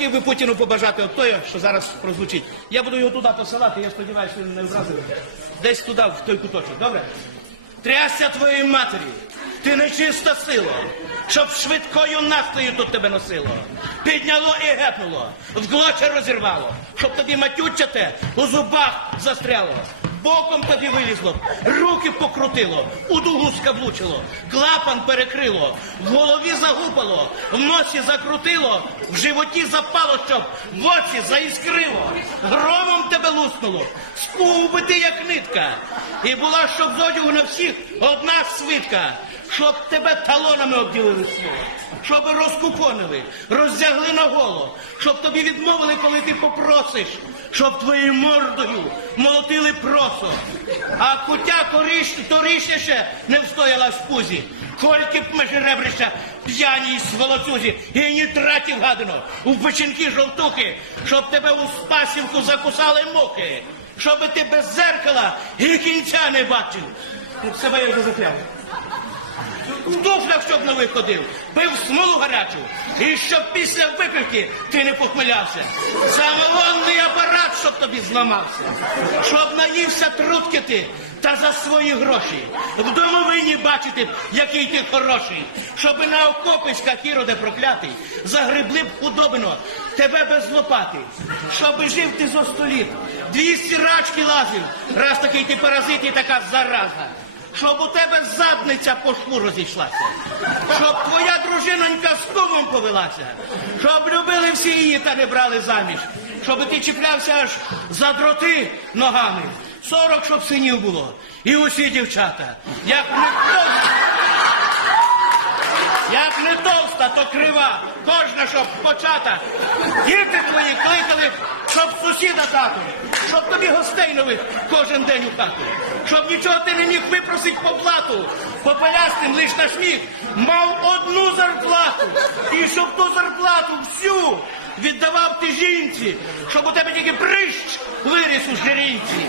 Хотів би Путіну побажати от той, що зараз прозвучить. Я буду його туди посилати, я сподіваюся, він не вразив. Десь туди, в той куточок, добре? Трясся твоїй матері, ти нечиста сила, щоб швидкою нафтою тут тебе носило. Підняло і гепнуло, в розірвало, щоб тобі матючате у зубах застряло. Боком тобі вилізло, руки покрутило, у дугу скаблучило, клапан перекрило, в голові загупало, в носі закрутило, в животі запало, щоб в оці заіскрило, громом тебе луснуло, скув ти як нитка, і була, щоб з одягу на всіх одна свитка, щоб тебе талонами обділили слово, щоб розкупонили, роздягли на голо, щоб тобі відмовили, коли ти попросиш, щоб твоєю мордою молотили просо. А кутя торіще ще не встояла в пузі. Кольки б межеребрища п'яні й сволоцюзі, і ні тратів гадано, у печінки жовтухи, щоб тебе у спасівку закусали муки, щоб ти без зеркала і кінця не бачив. Себе я вже закляв. В туфлях, щоб не виходив, пив смолу гарячу, і щоб після випивки ти не похмелявся. Самогонний апарат, щоб тобі зламався, щоб наївся трутки ти та за свої гроші. В домовині бачити, який ти хороший, щоби на окописьках іроде проклятий, загребли б худобино тебе без лопати, щоби жив ти зо століт, двісті рачки лазив, раз такий ти паразит і така зараза щоб у тебе задниця по шву розійшлася, щоб твоя дружинонька з кумом повелася, щоб любили всі її та не брали заміж, щоб ти чіплявся аж за дроти ногами, сорок, щоб синів було, і усі дівчата, як не то крива, кожна, щоб почата. Діти твої кликали, щоб сусіда тату, щоб тобі гостей нових кожен день у хату, щоб нічого ти не міг випросить по плату, по полясним лиш на шміг, мав одну зарплату, і щоб ту зарплату всю віддавав ти жінці, щоб у тебе тільки прищ виріс у жирінці.